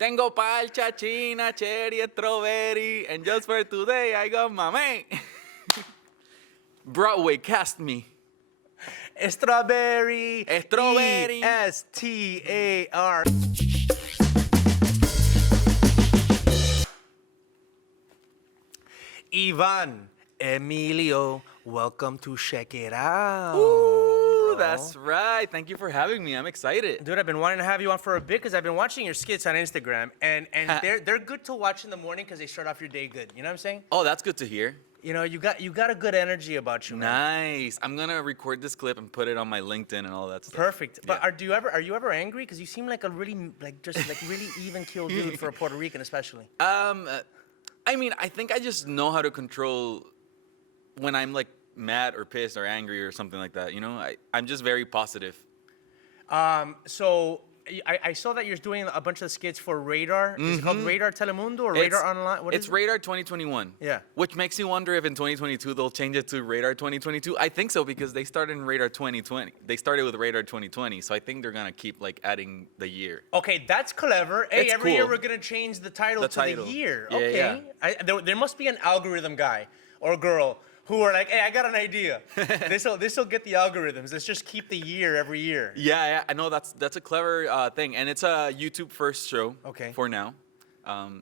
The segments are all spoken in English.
Tengo palcha, china, cherry, strawberry, and just for today I got my man. Broadway, cast me. Strawberry. Strawberry. ESTAR. Ivan, Emilio, welcome to Checkitow. Ooh, that's right. Thank you for having me. I'm excited. Dude, I've been wanting to have you on for a bit because I've been watching your skits on Instagram, and they're good to watch in the morning because they start off your day good. You know what I'm saying? Oh, that's good to hear. You know, you got a good energy about you, man. Nice. I'm gonna record this clip and put it on my LinkedIn and all that stuff. Perfect. Yeah. But are you ever angry? Because you seem like a really really even keel dude for a Puerto Rican, especially. I mean, I think I just know how to control when I'm like mad or pissed or angry or something like that. You know, I'm just very positive. So I saw that you're doing a bunch of skits for Radar. Is it called Radar Telemundo or Radar Online? What is It's it? Radar 2021. Yeah. Which makes you wonder if in 2022 they'll change it to Radar 2022. I think so because they started in Radar 2020. They started with Radar 2020, so I think they're gonna keep like adding the year. Okay, that's clever. Hey, It's every year cool. we're gonna change the title to title. the year. Yeah, Okay. yeah. There must be an algorithm guy or girl who are like, hey, I got an idea. This'll get the algorithms. Let's just keep the year every year. Yeah, I know that's a clever thing, and it's a YouTube first show. Okay. For now,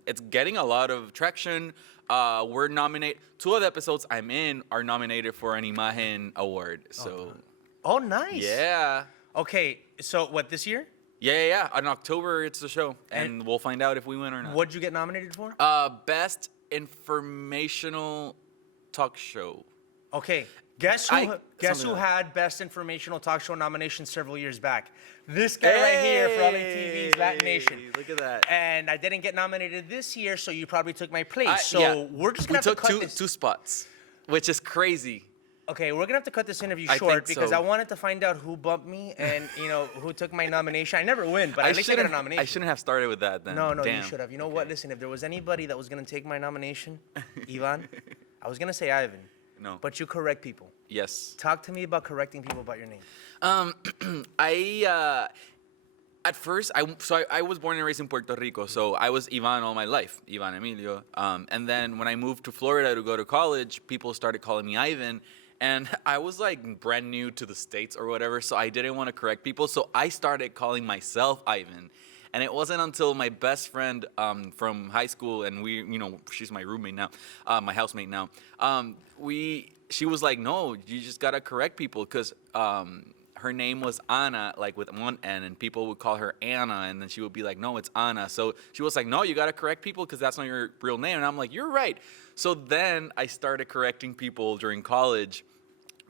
it's getting a lot of traction. We're nominated. 2 of the episodes I'm in are nominated for an Imagen award. So. Oh, nice. Yeah. Okay, so what, this year? Yeah. In October, it's the show, and we'll find out if we win or not. What'd you get nominated for? Best informational talk show. Okay, guess who something like that. had Best Informational Talk Show nomination several years back? This guy right here for LATV's Latin Nation. Look at that. And I didn't get nominated this year, so you probably took my place. So Yeah. we're just we gonna have took to cut this. two spots, which is crazy. Okay, we're gonna have to cut this interview I short think because so. I wanted to find out who bumped me and who took my nomination. I never win, but at least I got a nomination. I shouldn't have started with that then. No, Damn. you should have. You know what? Listen, if there was anybody that was gonna take my nomination, Ivan, I was gonna say Ivan. No. But you correct people. Yes. Talk to me about correcting people about your name. At first, I was born and raised in Puerto Rico, so I was Ivan all my life, Ivan Emilio. And then when I moved to Florida to go to college, people started calling me Ivan. And I was like brand new to the States or whatever, so I didn't want to correct people. So I started calling myself Ivan. And it wasn't until my best friend from high school, and she's my roommate now, my housemate now. She was like, no, you just gotta correct people, because her name was Anna, like with one N, and people would call her Anna, and then she would be like, no, it's Anna. So she was like, no, you gotta correct people because that's not your real name. And I'm like, you're right. So then I started correcting people during college,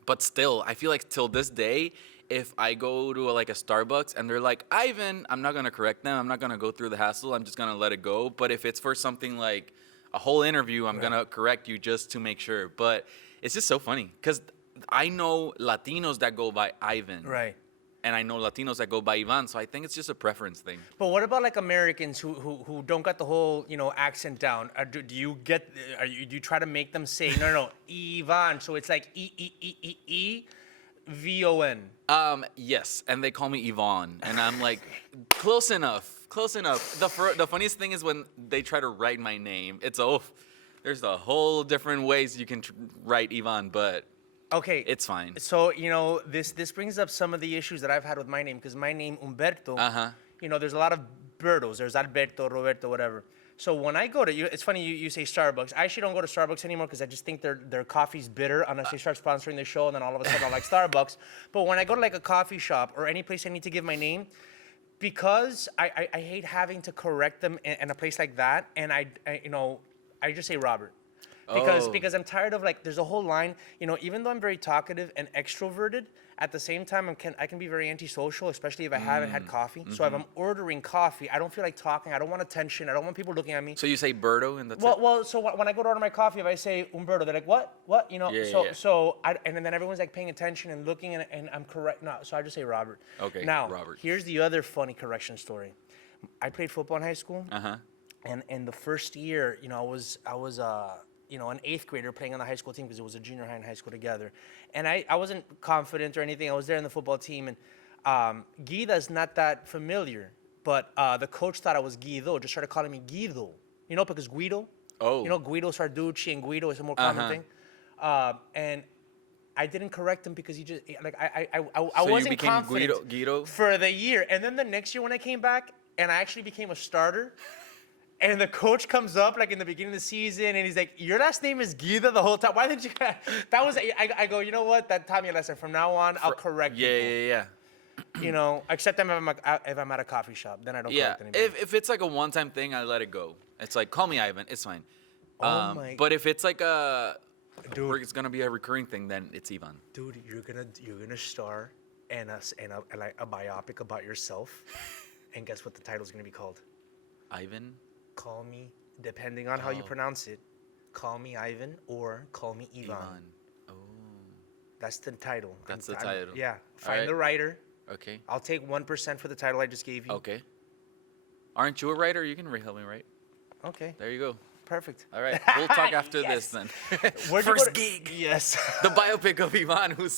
but still, I feel like till this day, if I go to a Starbucks and they're like, Ivan, I'm not gonna correct them. I'm not gonna go through the hassle. I'm just gonna let it go. But if it's for something like a whole interview, I'm gonna correct you just to make sure. But it's just so funny because I know Latinos that go by Ivan. Right. And I know Latinos that go by Ivan. So I think it's just a preference thing. But what about like Americans who don't got the whole accent down? Do you try to make them say no Ivan? So it's like E-V-O-N. Yes, and they call me Yvonne, and I'm like, close enough. The funniest thing is when they try to write my name. There's a whole different ways you can write Yvonne, but okay, it's fine. So this brings up some of the issues that I've had with my name because my name Humberto. There's a lot of Bertos. There's Alberto, Roberto, whatever. So when I go to it's funny you say Starbucks. I actually don't go to Starbucks anymore because I just think their coffee's bitter unless they start sponsoring the show, and then all of a sudden I like Starbucks. But when I go to like a coffee shop or any place I need to give my name, because I hate having to correct them in a place like that, and I just say Robert. Because I'm tired of there's a whole line, even though I'm very talkative and extroverted, at the same time I can be very antisocial, especially if I haven't had coffee. So if I'm ordering coffee, I don't feel like talking. I don't want attention. I don't want people looking at me. So you say Berto and that's it? Well, so when I go to order my coffee, if I say Humberto, they're like, what? And then everyone's like paying attention and looking, and I'm correct. No, so I just say Robert. Okay, now, Robert. Here's the other funny correction story. I played football in high school. And in the first year, I was an 8th grader playing on the high school team because it was a junior high and high school together. And I wasn't confident or anything. I was there in the football team, and Guida's not that familiar. but the coach thought I was Guido, just started calling me Guido. You know, because Guido. Oh. You know, Guido Sarducci and Guido is a more common thing. And I didn't correct him because he just like I So wasn't you became confident Guido? for the year, and then the next year when I came back and I actually became a starter, and the coach comes up like in the beginning of the season and he's like, "Your last name is Guida the whole time. Why did you?" That was I go, you know what? That taught me a lesson. From now on, I'll correct people. Yeah. You know, except if I'm at a coffee shop, then I don't correct anybody. If it's like a one-time thing, I let it go. It's like, call me Ivan. It's fine. Oh my. But if it's like Dude. it's gonna be a recurring thing, then it's Ivan. Dude, you're gonna star in a biopic about yourself, and guess what the title's gonna be called? Ivan? Call me, depending on how you pronounce it, call me Ivan or call me Ivan. Oh. That's the title. That's the title. Yeah. Find Alright. the writer. Okay. I'll take 1% for the title I just gave you. Okay. Aren't you a writer? You can help me write. Okay. There you go. Perfect. All right. We'll talk after Yes. this then. Where'd you go First to- gig. Yes. The biopic of Ivan, who's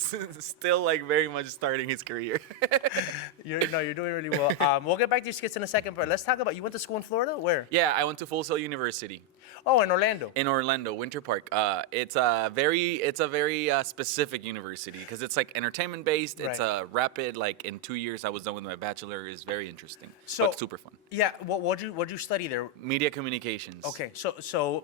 still like very much starting his career. You're doing really well. We'll get back to your skits in a second, but let's talk about, you went to school in Florida? Where? Yeah, I went to Full Sail University Oh, in Orlando. in Orlando, Winter Park. It's a very specific university because it's like entertainment based. It's Right. a rapid, like in 2 years I was done with my bachelor. It's very interesting, So- but super fun. Yeah. What'd you study there? Media communications. Okay,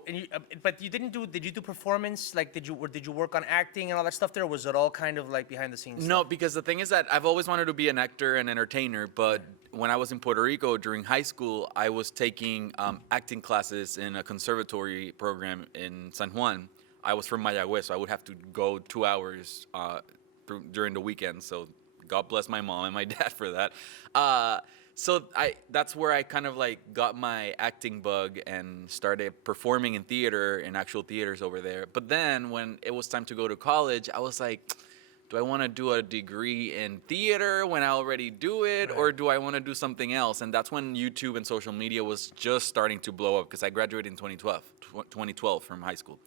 and you, but you didn't do. Did you do performance? Like, did you work on acting and all that stuff there? Or was it all kind of like behind the scenes? No, stuff? because the thing is that I've always wanted to be an actor and entertainer, but when I was in Puerto Rico during high school, I was taking acting classes in a conservatory program in San Juan. I was from Mayagüez, so I would have to go 2 hours during the weekend. So God bless my mom and my dad for that. So that's where I kind of like got my acting bug and started performing in theater, in actual theaters over there. But then when it was time to go to college, I was like, do I want to do a degree in theater when I already do it, or do I want to do something else? And that's when YouTube and social media was just starting to blow up because I graduated in 2012 from high school.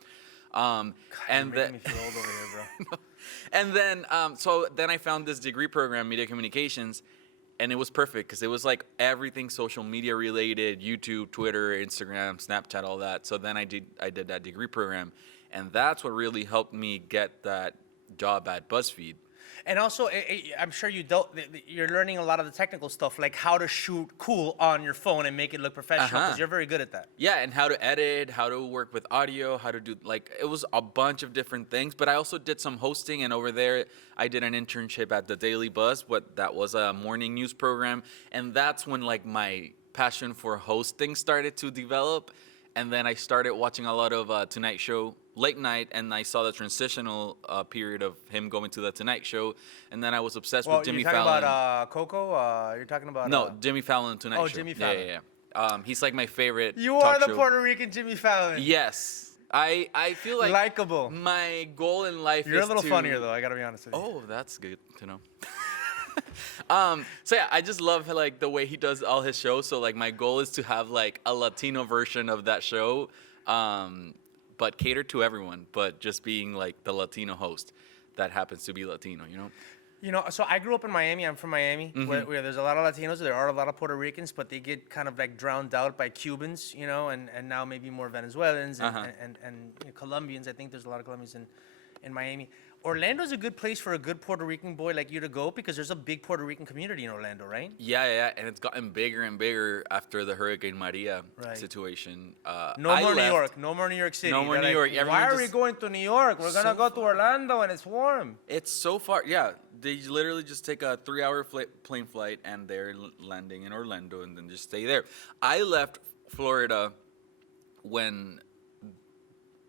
God, And you're then, making me feel old over here, bro. and then, so then I found this degree program, media communications, and it was perfect because it was like everything social media related, YouTube, Twitter, Instagram, Snapchat, all that. So then I did that degree program, and that's what really helped me get that job at BuzzFeed. And also, I'm sure you're learning a lot of the technical stuff, like how to shoot cool on your phone and make it look professional, because you're very good at that. Yeah, and how to edit, how to work with audio, how to do, like, it was a bunch of different things. But I also did some hosting, and over there, I did an internship at the Daily Buzz. That was a morning news program. And that's when, like, my passion for hosting started to develop. And then I started watching a lot of Tonight Show late night, and I saw the transitional period of him going to the Tonight Show. And then I was obsessed with Jimmy Fallon. You're talking about Coco? You're talking about... No, Jimmy Fallon Tonight Show. Oh, Jimmy Fallon. Yeah. He's like my favorite You talk are the show. Puerto Rican Jimmy Fallon. Yes. I feel like Likeable. my goal in life You're is a little to... funnier, though. I got to be honest with you. Oh, that's good to know. So yeah, I just love like the way he does all his shows. So like my goal is to have like a Latino version of that show, but cater to everyone, but just being like the Latino host that happens to be Latino, you know? You know, so I grew up in Miami. I'm from Miami, Mm-hmm. where there's a lot of Latinos. There are a lot of Puerto Ricans, but they get kind of like drowned out by Cubans, you know, and now maybe more Venezuelans and you know, Colombians. I think there's a lot of Colombians in Miami. Orlando's a good place for a good Puerto Rican boy like you to go because there's a big Puerto Rican community in Orlando, right? Yeah, and it's gotten bigger and bigger after the Hurricane Maria Right. situation. No more New York. No more New York City. No more They're New like, York. Everyone why are we just- going to New York? We're going to So go to Orlando and it's warm. It's so far. Yeah, they literally just take a 3-hour plane flight and they're landing in Orlando and then just stay there. I left Florida when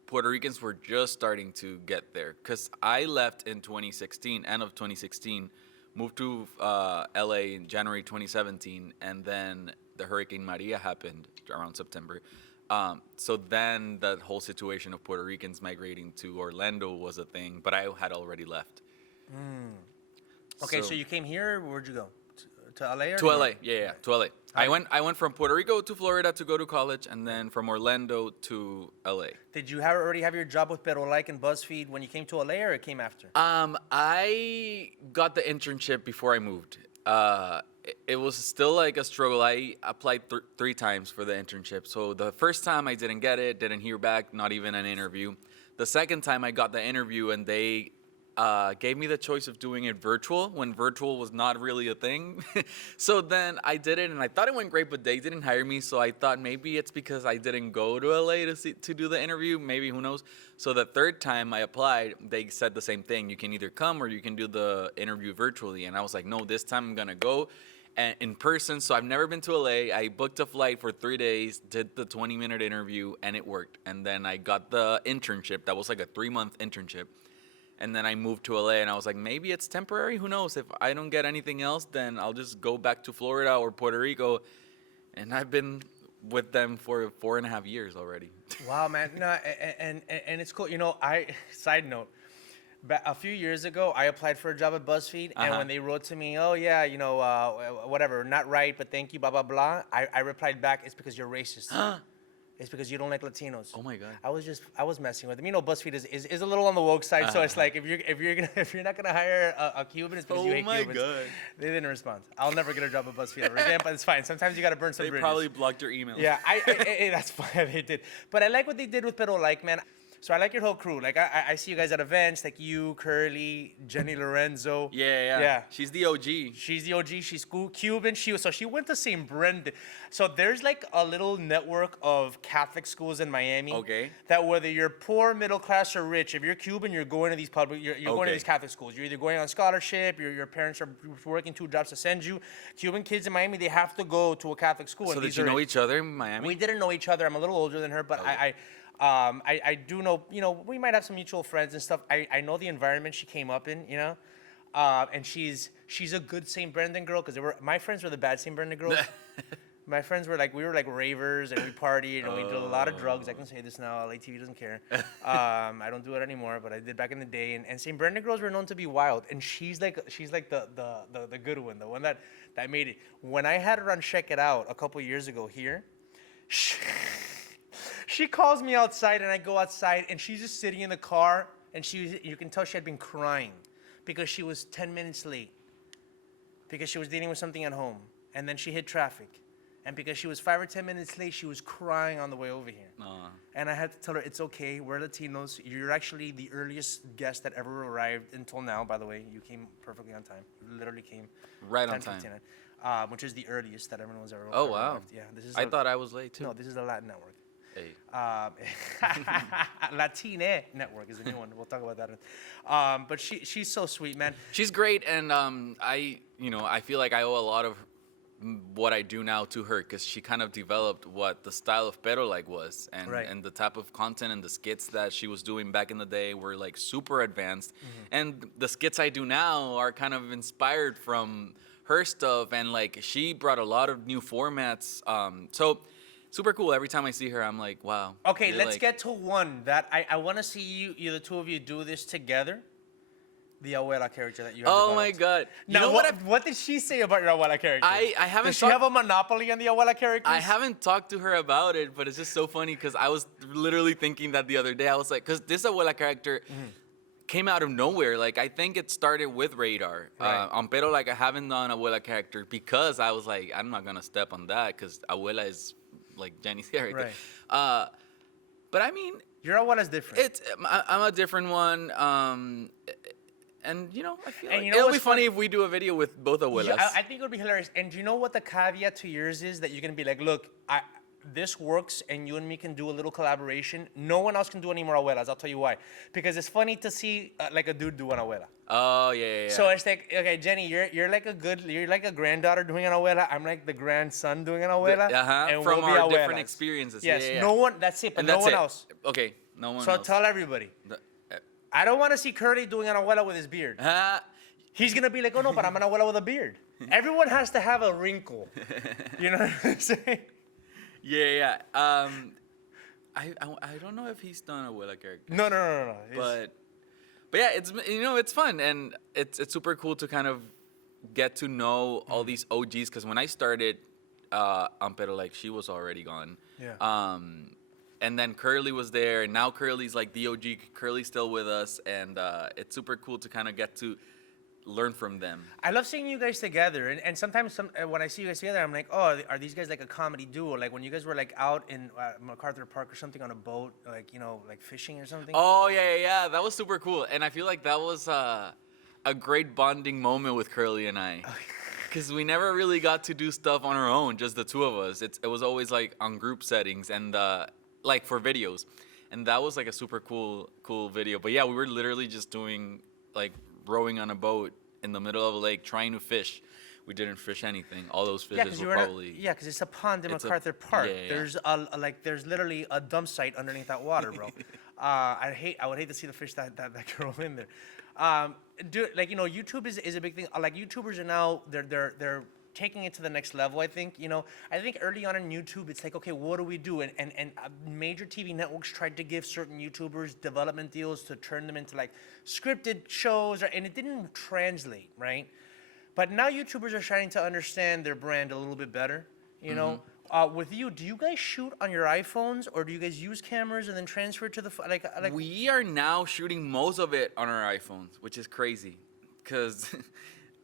Puerto Ricans were just starting to get there because I left in 2016, end of 2016, moved to LA in January 2017, and then the Hurricane Maria happened around September. So then the whole situation of Puerto Ricans migrating to Orlando was a thing, but I had already left. Okay, so you came here. Where'd you go? To LA or To New LA, York? yeah, to LA. I went from Puerto Rico to Florida to go to college, and then from Orlando to LA. Did you already have your job with Pero Like and BuzzFeed when you came to LA, or it came after? I got the internship before I moved. it was still like a struggle. I applied 3 times for the internship. So the first time I didn't get it, didn't hear back, not even an interview. The second time I got the interview, and they gave me the choice of doing it virtual when virtual was not really a thing. So then I did it, and I thought it went great, but they didn't hire me. So I thought maybe it's because I didn't go to LA to do the interview. Maybe, who knows? So the third time I applied, they said the same thing. You can either come or you can do the interview virtually. And I was like, no, this time I'm gonna go in person. So I've never been to LA. I booked a flight for 3 days, did the 20-minute interview, and it worked. And then I got the internship. That was like a 3-month internship. And then I moved to LA, and I was like, maybe it's temporary. Who knows? If I don't get anything else, then I'll just go back to Florida or Puerto Rico. And I've been with them for 4.5 years already. Wow, man. No, and it's cool. You know, side note, a few years ago, I applied for a job at BuzzFeed, and when they wrote to me, oh, yeah, you know, whatever, not right, but thank you, blah, blah, blah, I replied back, it's because you're racist. It's because you don't like Latinos. Oh my God. I was messing with them. You know, BuzzFeed is a little on the woke side, so it's like if you're not gonna hire a Cuban, it's because you hate Cubans. Oh my God. They didn't respond. I'll never get a job at BuzzFeed ever again, but it's fine. Sometimes you gotta burn some They bridges. probably blocked your email. Yeah, that's fine. They did, but I like what they did with Pero Like, man. So I like your whole crew. Like I see you guys at events, like you, Curly, Jenny Lorenzo. Yeah. She's the OG. She's the OG. She's Cuban. She went to St. Brendan. So there's like a little network of Catholic schools in Miami. Okay. That whether you're poor, middle class, or rich, if you're Cuban, you're going to these you're going to these Catholic schools. You're either going on scholarship, your parents are working 2 jobs to send you. Cuban kids in Miami, they have to go to a Catholic school. So did you know each other in Miami? We didn't know each other. I'm a little older than her, but I do know, you know, we might have some mutual friends and stuff. I know the environment she came up in, you know, and she's a good St. Brendan girl, because my friends were the bad St. Brendan girls. My friends were like, we were like ravers, and we partied, and we did a lot of drugs. I can say this now, LATV doesn't care. I don't do it anymore, but I did back in the day. And St. Brendan girls were known to be wild, and she's like the good one, the one that made it. When I had her on Check It Out a couple years ago here, she calls me outside, and I go outside, and she's just sitting in the car, and you can tell she had been crying because she was 10 minutes late because she was dealing with something at home, and then she hit traffic. And because she was 5 or 10 minutes late, she was crying on the way over here. And I had to tell her, it's okay, we're Latinos. You're actually the earliest guest that ever arrived until now, by the way. You came perfectly on time. You literally came right on time. Which is the earliest that everyone's ever arrived. Oh, wow. Yeah, I thought I was late, too. No, this is the Latin Network. Hey. Latino Network is the new one. We'll talk about that. But she's so sweet, man. She's great, and I feel like I owe a lot of what I do now to her, because she kind of developed what the style of Pero Like was, and the type of content and the skits that she was doing back in the day were like super advanced, and the skits I do now are kind of inspired from her stuff, and like she brought a lot of new formats. So super cool. Every time I see her, I'm like, wow. Okay, let's get to one that I want to see you, the two of you, do this together. The abuela character that you have developed. My God. Now, what did she say about your abuela character? I haven't. Does she have a monopoly on the abuela characters? I haven't talked to her about it, but it's just so funny because I was literally thinking that the other day. I was like, because this abuela character came out of nowhere. Like, I think it started with Radar. On Pero Like, I haven't done abuela character because I was like, I'm not going to step on that because abuela is like Jenny's character. Right. But I mean, your abuela's different. I'm a different one. And, you know, I feel like it'll be funny if we do a video with both abuelas. Yeah, I think it would be hilarious. And do you know what the caveat to yours is? That you're going to be like, look, this works, and you and me can do a little collaboration. No one else can do any more abuelas. I'll tell you why. Because it's funny to see like a dude do an abuela. Oh, yeah. So it's like, okay, Jenny, you're like a granddaughter doing an abuela. I'm like the grandson doing an abuela. And from our different experiences. Yes, yeah. No one, that's it, but no one else. Okay, no one else. So tell everybody. I don't want to see Curly doing an abuela with his beard. He's going to be like, oh, no, but I'm an abuela with a beard. Everyone has to have a wrinkle. You know what I'm saying? Yeah. I don't know if he's done abuela character. No. But yeah, it's fun, and it's super cool to kind of get to know all these OGs, because when I started on Pero Like, she was already gone. Yeah. And then Curly was there, and now Curly's like the OG. Curly's still with us, and it's super cool to kind of get to learn from them. I love seeing you guys together, and sometimes when I see you guys together, I'm like, oh, are these guys like a comedy duo? Like when you guys were like out in MacArthur Park or something on a boat, like like fishing or something. Oh yeah. That was super cool, and I feel like that was a great bonding moment with Curly and I, because we never really got to do stuff on our own, just the two of us. It was always like on group settings and like for videos, and that was like a super cool video. But yeah, we were literally just doing like rowing on a boat in the middle of a lake trying to fish. We didn't fish anything. All those fishes were probably because it's a pond in MacArthur Park. Yeah. There's literally a dump site underneath that water, bro. I would hate to see the fish that grow in there. Dude, like YouTube is a big thing. Like YouTubers are now they're taking it to the next level. I think early on in YouTube it's like, okay, what do we do? And major TV networks tried to give certain YouTubers development deals to turn them into like scripted shows, and it didn't translate, right? But now YouTubers are trying to understand their brand a little bit better. With you, do you guys shoot on your iPhones, or do you guys use cameras and then transfer it to the like? We are now shooting most of it on our iPhones, which is crazy, because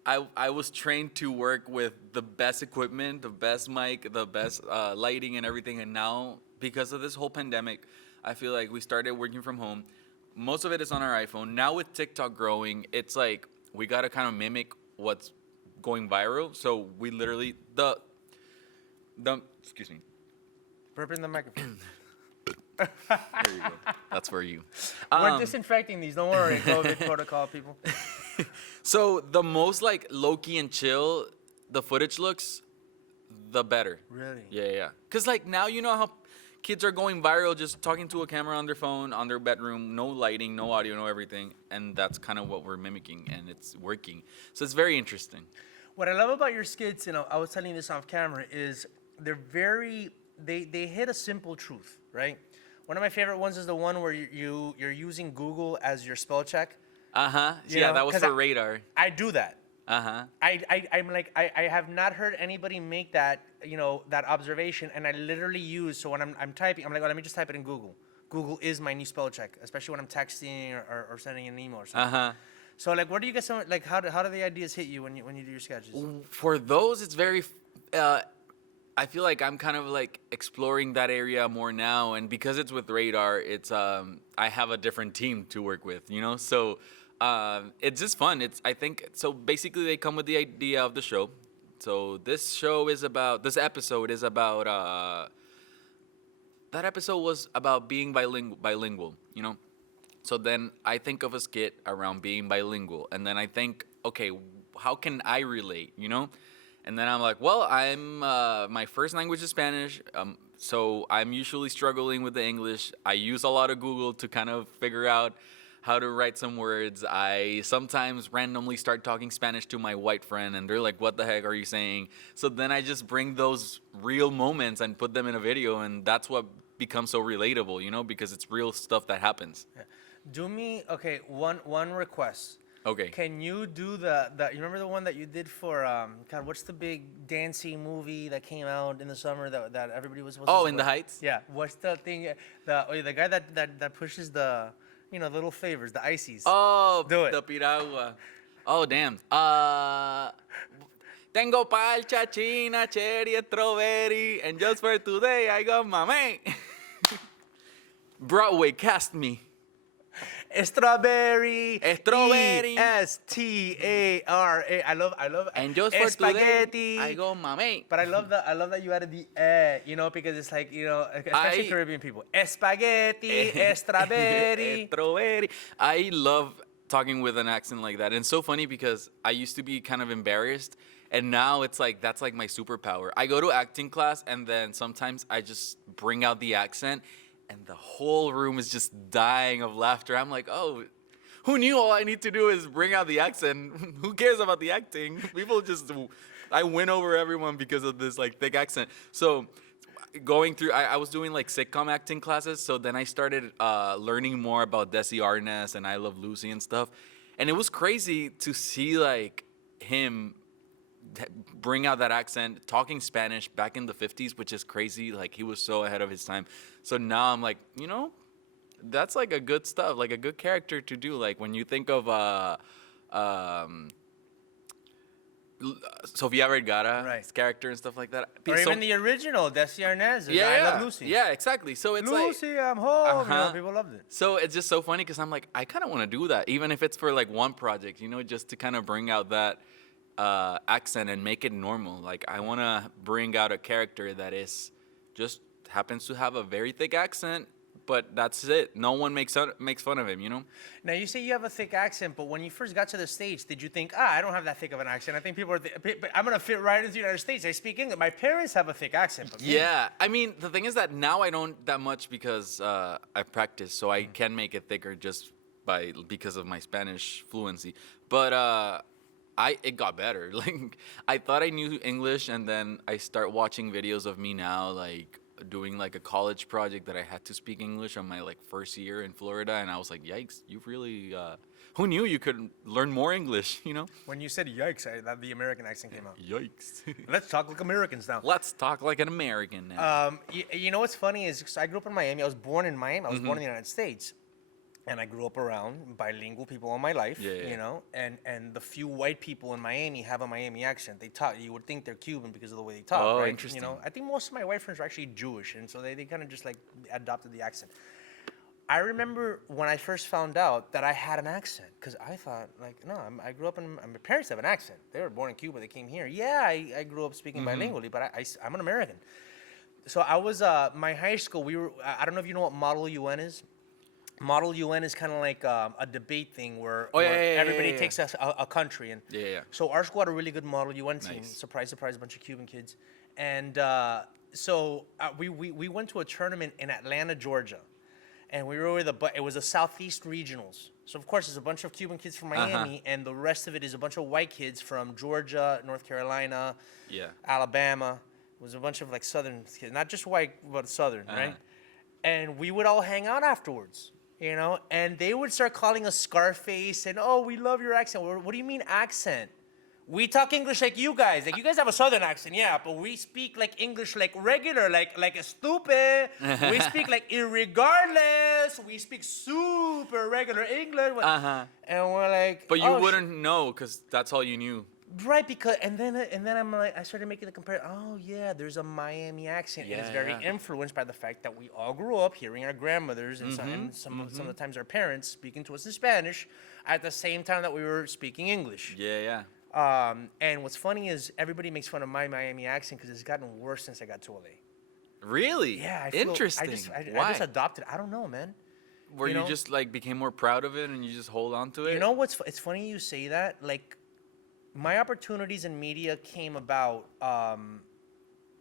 I was trained to work with the best equipment, the best mic, the best lighting and everything. And now, because of this whole pandemic, I feel like we started working from home. Most of it is on our iPhone. Now with TikTok growing, it's like we got to kind of mimic what's going viral. So we literally, excuse me. Burp in the microphone. There you go. That's for you. We're disinfecting these. Don't worry. COVID protocol, people. So the most like low-key and chill the footage looks, the better. Really? Yeah. Because like now you know how kids are going viral just talking to a camera on their phone, on their bedroom, no lighting, no audio, no everything. And that's kind of what we're mimicking, and it's working. So it's very interesting. What I love about your skits, I was telling you this off camera, is they're they hit a simple truth, right? One of my favorite ones is the one where you're using Google as your spell check. Yeah, that was for radar. I do that. I'm like I have not heard anybody make that that observation, and I literally use, so when I'm typing, I'm like, oh, let me just type it in Google. Google is my new spell check, especially when I'm texting or sending an email or something. So like, where do you get some, like, how do the ideas hit you when you do your sketches? For those, it's very. I feel like I'm kind of like exploring that area more now, and because it's with radar, it's I have a different team to work with, so. It's just fun. I think so. Basically, they come with the idea of the show. So this episode is about. That episode was about being bilingual. So then I think of a skit around being bilingual, and then I think, okay, how can I relate? And then I'm like, well, my first language is Spanish. So I'm usually struggling with the English. I use a lot of Google to kind of figure out how to write some words. I sometimes randomly start talking Spanish to my white friend, and they're like, what the heck are you saying? So then I just bring those real moments and put them in a video, and that's what becomes so relatable, because it's real stuff that happens. Yeah. Do me, okay, one request. Okay. Can you do the you remember the one that you did for, God, what's the big dancing movie that came out in the summer that everybody was supposed to support? In the Heights? Yeah. What's the thing, the guy that pushes the, little favors, the ices. Oh, do it. The piragua. Oh, damn. Tengo palcha, china, cherry, strawberry, and just for today, I got my man. Broadway, cast me. Strawberry. Strawberry. Estara. I love. And just for spaghetti. Today, I got my man. But I love that you added the because it's like, especially Caribbean people. Spaghetti, strawberry. Strawberry. I love talking with an accent like that. And it's so funny because I used to be kind of embarrassed, and now it's like that's like my superpower. I go to acting class, and then sometimes I just bring out the accent, and the whole room is just dying of laughter. I'm like, oh, who knew all I need to do is bring out the accent? Who cares about the acting? I win over everyone because of this like thick accent. So going through, I was doing like sitcom acting classes. So then I started learning more about Desi Arnaz and I Love Lucy and stuff. And it was crazy to see like him bring out that accent, talking Spanish back in the 50s, which is crazy. Like he was so ahead of his time. So now I'm like, that's like a good stuff, like a good character to do. Like when you think of Sofia Vergara's Right. character and stuff like that. Or even the original, Desi Arnaz. I Love Lucy. Yeah, exactly. So it's Lucy, I'm home. Uh-huh. People loved it. So it's just so funny because I'm like, I kind of want to do that, even if it's for like one project, just to kind of bring out that accent and make it normal. Like I want to bring out a character that is just happens to have a very thick accent, but that's it. No one makes fun of him. Now, you say you have a thick accent, but when you first got to the States, did you think, I don't have that thick of an accent? I think people are, I'm going to fit right into the United States. I speak English. My parents have a thick accent. But Yeah. I mean, the thing is that now I don't that much because I practice, so I can make it thicker just because of my Spanish fluency. But it got better. Like I thought I knew English, and then I start watching videos of me now, like doing like a college project that I had to speak English on my like first year in Florida, and I was like, yikes, you really who knew you could learn more English, When you said yikes, the American accent came out. Yikes. Let's talk like Americans now. Let's talk like an American now. You know what's funny is I grew up in Miami. I was born in Miami. I was born in the United States. And I grew up around bilingual people all my life, and the few white people in Miami have a Miami accent. They talk, you would think they're Cuban because of the way they talk, Oh, right? interesting. I think most of my white friends are actually Jewish, and so they kind of just like adopted the accent. I remember when I first found out that I had an accent, because I thought, like, no, I grew up my parents have an accent. They were born in Cuba, they came here. Yeah, I grew up speaking bilingually, but I'm an American. So I was, my high school, I don't know if you know what Model UN is. Model UN is kind of like a debate thing where, everybody takes a country. And so our school had a really good Model UN team. Nice. Surprise, surprise, a bunch of Cuban kids. And so we went to a tournament in Atlanta, Georgia. And we were with it was a Southeast Regionals. So, of course, there's a bunch of Cuban kids from Miami, and the rest of it is a bunch of white kids from Georgia, North Carolina, Alabama. It was a bunch of, like, Southern kids. Not just white, but Southern, right? And we would all hang out afterwards. And they would start calling us Scarface and, oh, we love your accent. What do you mean accent? We talk English like you guys. Like, you guys have a Southern accent, yeah, but we speak like English like regular, like stupid. We speak like irregardless. We speak super regular English. And we're like, but you wouldn't know because that's all you knew. Right, because and then I'm like, I started making the comparison. Oh yeah, there's a Miami accent, and it's very influenced by the fact that we all grew up hearing our grandmothers and some of the times our parents speaking to us in Spanish at the same time that we were speaking English. Yeah. And what's funny is everybody makes fun of my Miami accent because it's gotten worse since I got to LA. Really? Yeah. Interesting. I just adopted. I don't know, man. Where you just like became more proud of it and you just hold on to it. You know it's funny you say that. Like, my opportunities in media came about,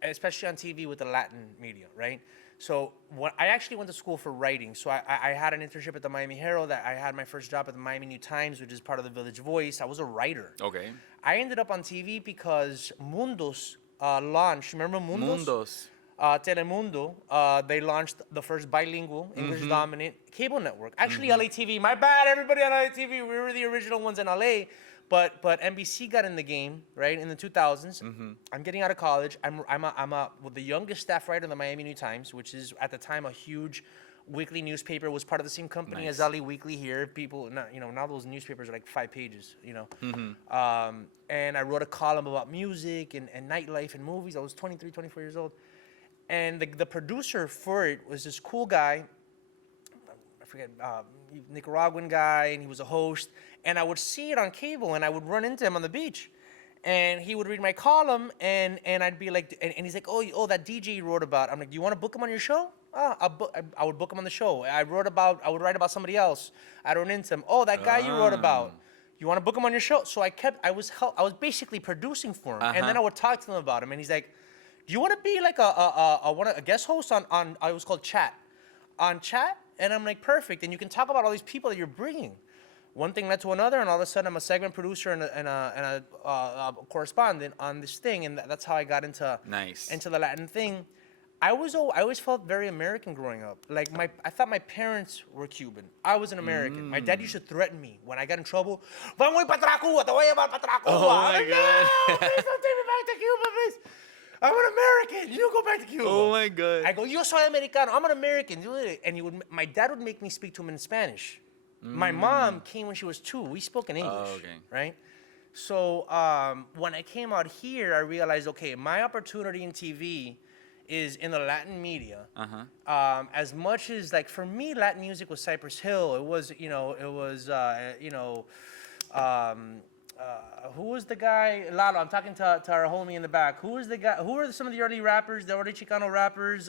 especially on TV with the Latin media, right? So I actually went to school for writing. So I had an internship at the Miami Herald. I had my first job at the Miami New Times, which is part of the Village Voice. I was a writer. Okay. I ended up on TV because Mundos launched. Remember Mundos? Telemundo. They launched the first bilingual, English-dominant cable network. Actually, LATV. My bad, everybody on LATV. We were the original ones in LA. But NBC got in the game, right, in the 2000s. I'm getting out of college. I'm with the youngest staff writer in the Miami New Times, which is at the time a huge weekly newspaper. It was part of the same company as LA Weekly here. People, now those newspapers are like 5 pages, and I wrote a column about music and nightlife and movies. I was 23, 24 years old. And the producer for it was this cool guy. I forget, Nicaraguan guy, and he was a host. And I would see it on cable, and I would run into him on the beach. And he would read my column, and I'd be like, and he's like, oh, that DJ you wrote about. I'm like, do you want to book him on your show? I would book him on the show. I would write about somebody else. I'd run into him. Oh, that guy you wrote about. You want to book him on your show? So I was basically producing for him. And then I would talk to him about him, and he's like, do you want to be like a guest host on it was called Chat. On Chat? And I'm like, perfect. And you can talk about all these people that you're bringing. One thing led to another, and all of a sudden I'm a segment producer and a correspondent on this thing, and that's how I got into the Latin thing. I always felt very American growing up. Like I thought my parents were Cuban. I was an American. My dad used to threaten me when I got in trouble. Vamos para atrás, Cuba. Te voy a llevar para atrás, Cuba. Oh my God! No, please don't take me back to Cuba, please. I'm an American. You don't go back to Cuba. Oh my God! I go, yo soy americano. I'm an American. And my dad would make me speak to him in Spanish. My mom came when she was 2. We spoke in English, right? So when I came out here, I realized, okay, my opportunity in TV is in the Latin media. As much as like for me, Latin music was Cypress Hill. It was, who was the guy? Lalo, I'm talking to our homie in the back. Who was the guy? Who were some of the early rappers, the early Chicano rappers?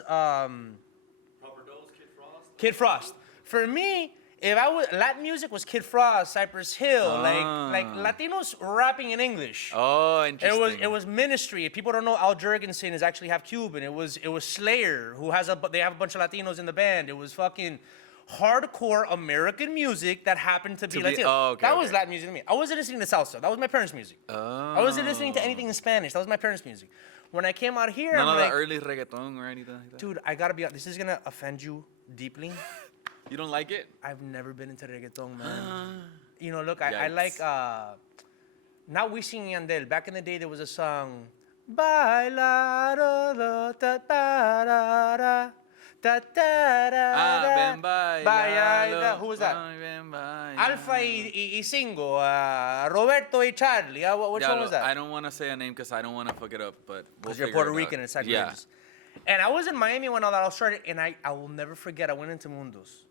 Kid Frost. For me, if I was Latin music was Kid Frost, Cypress Hill, like Latinos rapping in English. Oh, interesting. It was Ministry. If people don't know, Al Jurgensen is actually half Cuban. It was Slayer, who they have a bunch of Latinos in the band. It was fucking hardcore American music that happened to be Latino. Oh, okay, that was Latin music to me. I wasn't listening to salsa. That was my parents' music. Oh. I wasn't listening to anything in Spanish. That was my parents' music. When I came out here, None I'm of like, the early reggaeton or anything like that? dude, I gotta be honest. This is gonna offend you deeply. You don't like it? I've never been into reggaeton, man. Look, I like, not Wisin and Yandel. Back in the day, there was a song, Baila, da, da, da, da, da, da, da, Ben baila. Who was that? Ben baila. Alpha y Cinco, Roberto y Charlie. Which one was that? I don't want to say a name because I don't want to fuck it up, but Because you're Puerto Rican, it's sacrilegious. Yeah. And I was in Miami when all that all started, and I will never forget, I went into Mundos.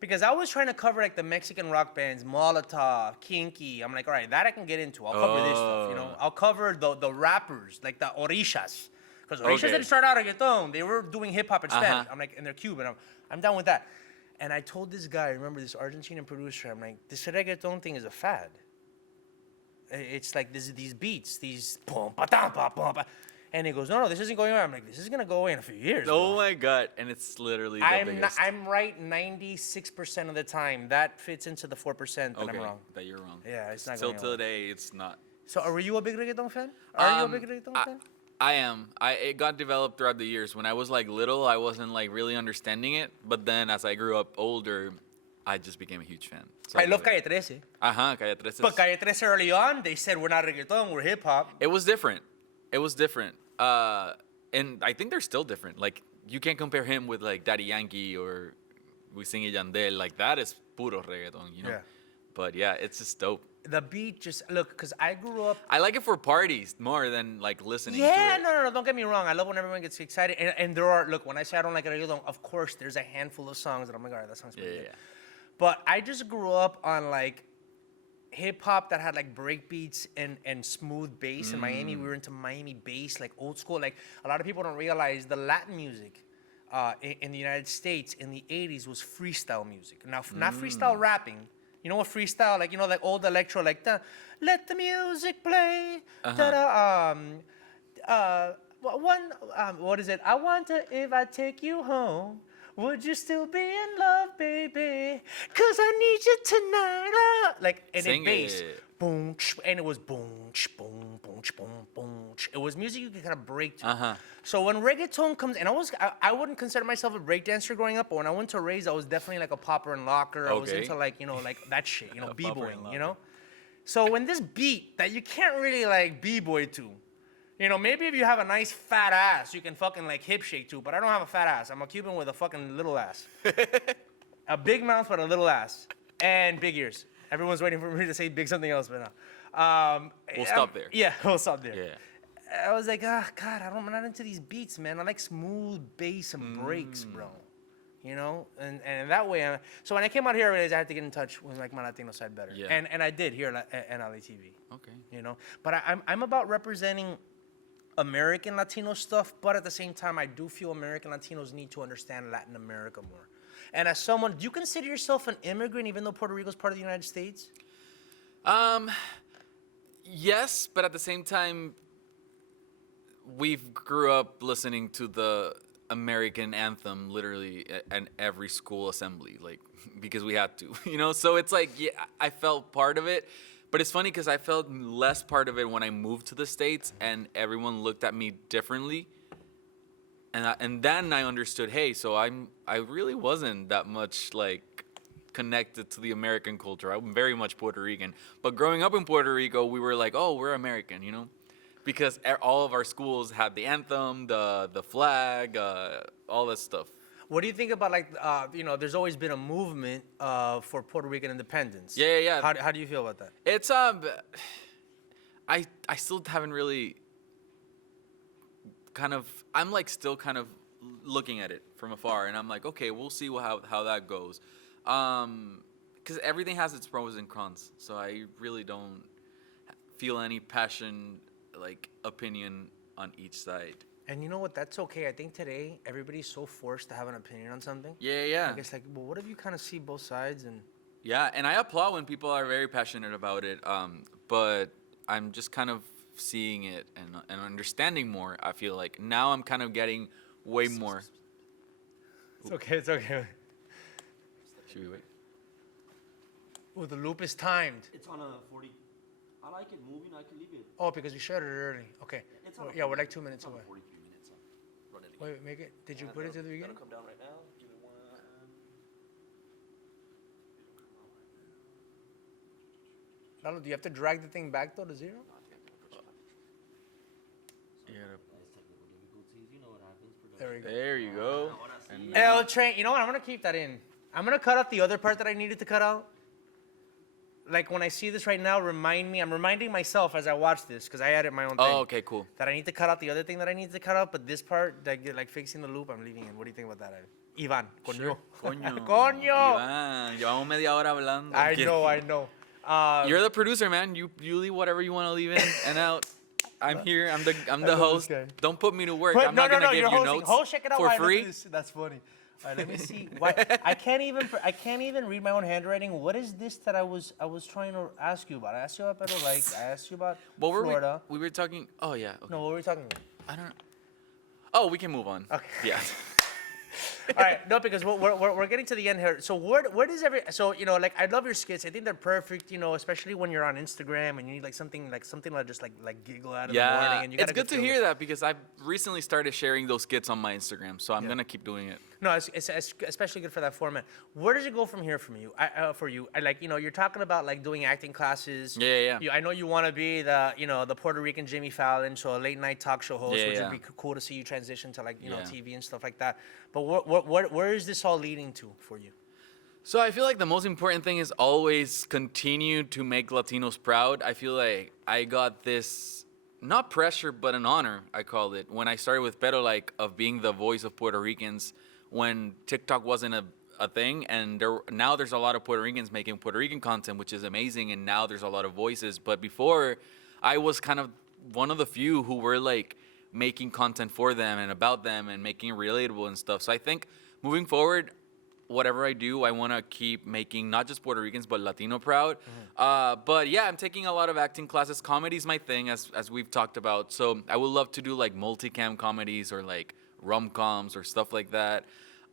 Because I was trying to cover like the Mexican rock bands, Molotov, Kinky. I'm like, all right, that I can get into. I'll cover this stuff, I'll cover the rappers, like the Orishas. Because Orishas didn't start out reggaeton. They were doing hip hop in Spanish. I'm like, and they're Cuban. I'm down with that. And I told this guy, I remember this Argentinian producer, I'm like, this reggaeton thing is a fad. It's like these beats, these pum, pa-tam, pa-pum, pa. And he goes, no, this isn't going away. I'm like, this is going to go away in a few years. Oh, my God. And it's literally the biggest. I'm right 96% of the time. That fits into the 4% that I'm wrong. That you're wrong. Yeah, it's not Still going away. today, it's not. So are you a big reggaeton fan? Are you a big reggaeton fan? I am. It got developed throughout the years. When I was like little, I wasn't like really understanding it. But then as I grew up older, I just became a huge fan. So I love Calle 13. Calle 13. But Calle 13 early on, they said we're not reggaeton, we're hip hop. It was different. And I think they're still different. Like, you can't compare him with like Daddy Yankee or Wisin y Yandel. Like, that is puro reggaeton, Yeah. But yeah, it's just dope. The beat just, look, because I grew up. I like it for parties more than like listening to it. Yeah, no, don't get me wrong. I love when everyone gets excited. And there are, look, when I say I don't like reggaeton, of course, there's a handful of songs that I'm like, all right, that song's pretty good. But I just grew up on like hip hop that had like break beats and smooth bass. In Miami, we were into Miami bass, like old school. Like a lot of people don't realize the Latin music in the United States in the 80s was freestyle music. Now, not freestyle rapping. You know what freestyle, like, like old electro, like, let the music play. What is it? I wonder if I take you home. Would you still be in love, baby? 'Cause I need you tonight. Like, and Sing it bass. it. Boom, and it was boom, boom, boom, boom, boom. It was music you could kind of break to. So when reggaeton comes, and I wouldn't consider myself a breakdancer growing up, but when I went to raise, I was definitely like a popper and locker. I was into like, like that shit, b-boying, So when this beat that you can't really like b-boy to, maybe if you have a nice fat ass, you can fucking like hip shake to, but I don't have a fat ass. I'm a Cuban with a fucking little ass. A big mouth, but a little ass. And big ears. Everyone's waiting for me to say big something else, but no. We'll stop there. Yeah, we'll stop there. Yeah. I was like, God, I'm not into these beats, man. I like smooth bass and breaks, bro. And that way, so when I came out here, I realized I had to get in touch with like my Latino side better. Yeah. And I did here at LATV. Okay. But I'm about representing American Latino stuff, but at the same time, I do feel American Latinos need to understand Latin America more. And as someone, do you consider yourself an immigrant even though Puerto Rico is part of the United States? Yes, but at the same time, we grew up listening to the American anthem literally at every school assembly, like, because we had to, So it's like, yeah, I felt part of it. But it's funny because I felt less part of it when I moved to the States and everyone looked at me differently. And then I understood, hey, so I really wasn't that much like connected to the American culture. I'm very much Puerto Rican. But growing up in Puerto Rico, we were like, oh, we're American, because all of our schools had the anthem, the flag, all that stuff. What do you think about like, there's always been a movement for Puerto Rican independence. Yeah. How do you feel about that? It's I still haven't really I'm like still kind of looking at it from afar, and I'm like, okay, we'll see how that goes. Because everything has its pros and cons, so I really don't feel any passion, like, opinion on each side. And you know what? That's okay. I think today everybody's so forced to have an opinion on something. Yeah. Like, it's like, well, what if you kind of see both sides and... Yeah, and I applaud when people are very passionate about it, but I'm just kind of seeing it and understanding more. I feel like now I'm kind of getting way more. It's okay. Should we wait? Oh, the loop is timed. It's on a 40. I like it moving. I can leave it. Oh, because you shut it early. Okay. It's on Yeah, we're like 2 minutes away. 43 minutes. Run it again. Wait, make it. Did you put it to the beginning? That'll come down right now. Give it one. Lalo, do you have to drag the thing back though to zero? Yeah. There's technical difficulties. You know what happens. There we go. There you go. And L train. You know what? I'm gonna keep that in. I'm gonna cut out the other part that I needed to cut out. Like when I see this right now, remind me. I'm reminding myself as I watch this because I edit my own thing. Oh, okay, cool. That I need to cut out the other thing that I need to cut out, but this part, like fixing the loop, I'm leaving it. What do you think about that, Ivan? Coño. Coño. Coño. Iván, llevamos media hora hablando. I know. You're the producer, man. You leave whatever you want to leave in and out. I'm here. I'm the host. Okay. Don't put me to work. But I'm not gonna give you're you hosting. notes Host, check it out for while I look at free. this. That's funny. All right, let me see. Why I can't even read my own handwriting. What is this that I was trying to ask you about? I asked you about Pedro Lake. I asked you about What were Florida. we were talking? Oh yeah. Okay. No, what were we talking about? I don't. Oh, we can move on. Okay. Yeah. All right, no, because we're getting to the end here. So where does so like I love your skits. I think they're perfect. Especially when you're on Instagram and you need something to just like giggle at in the morning. Yeah. And you It's gotta good to feel hear that because I've recently started sharing those skits on my Instagram, so I'm gonna keep doing it. No, it's especially good for that format. Where does it go from here from you? For you, you're talking about like doing acting classes. Yeah. I know you want to be the Puerto Rican Jimmy Fallon, so a late night talk show host, which would be cool to see you transition to TV and stuff like that. But where is this all leading to for you? So I feel like the most important thing is always continue to make Latinos proud. I feel like I got this, not pressure, but an honor, I called it, when I started with Pero, like, of being the voice of Puerto Ricans when TikTok wasn't a thing. And now there's a lot of Puerto Ricans making Puerto Rican content, which is amazing. And now there's a lot of voices. But before, I was kind of one of the few who were, like, making content for them and about them and making it relatable and stuff. So I think moving forward, whatever I do, I want to keep making not just Puerto Ricans, but Latino proud. But yeah, I'm taking a lot of acting classes. Comedy's my thing, as we've talked about. So I would love to do like multicam comedies or like rom-coms or stuff like that.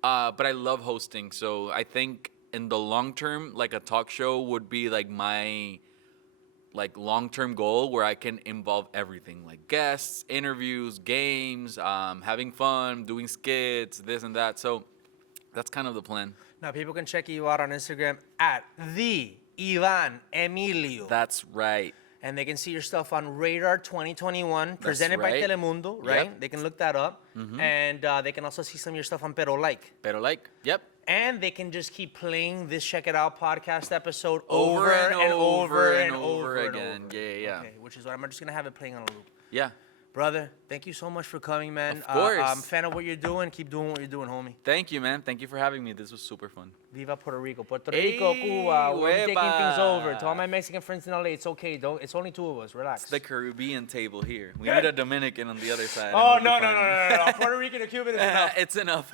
But I love hosting. So I think in the long term, like a talk show would be like my long-term goal where I can involve everything, like guests, interviews, games, having fun, doing skits, this and that. So that's kind of the plan. Now, people can check you out on Instagram at the Ivan Emilio. That's right. And they can see your stuff on Radar 2021, presented by Telemundo, right? Yep. They can look that up. And they can also see some of your stuff on Pero Like. Yep. And they can just keep playing this Checkitow podcast episode over and over again. Yeah. Okay, which is what I'm just going to have it playing on a loop. Yeah. Brother, thank you so much for coming, man. Of course. I'm a fan of what you're doing. Keep doing what you're doing, homie. Thank you, man. Thank you for having me. This was super fun. Viva Puerto Rico. Puerto Rico, Cuba. We're taking huepa. things over. To all my Mexican friends in LA, it's okay. It's only two of us. Relax. It's the Caribbean table here. We need a Dominican on the other side. Oh, and we'll be no. fine. Puerto Rican or Cuban is enough. It's enough.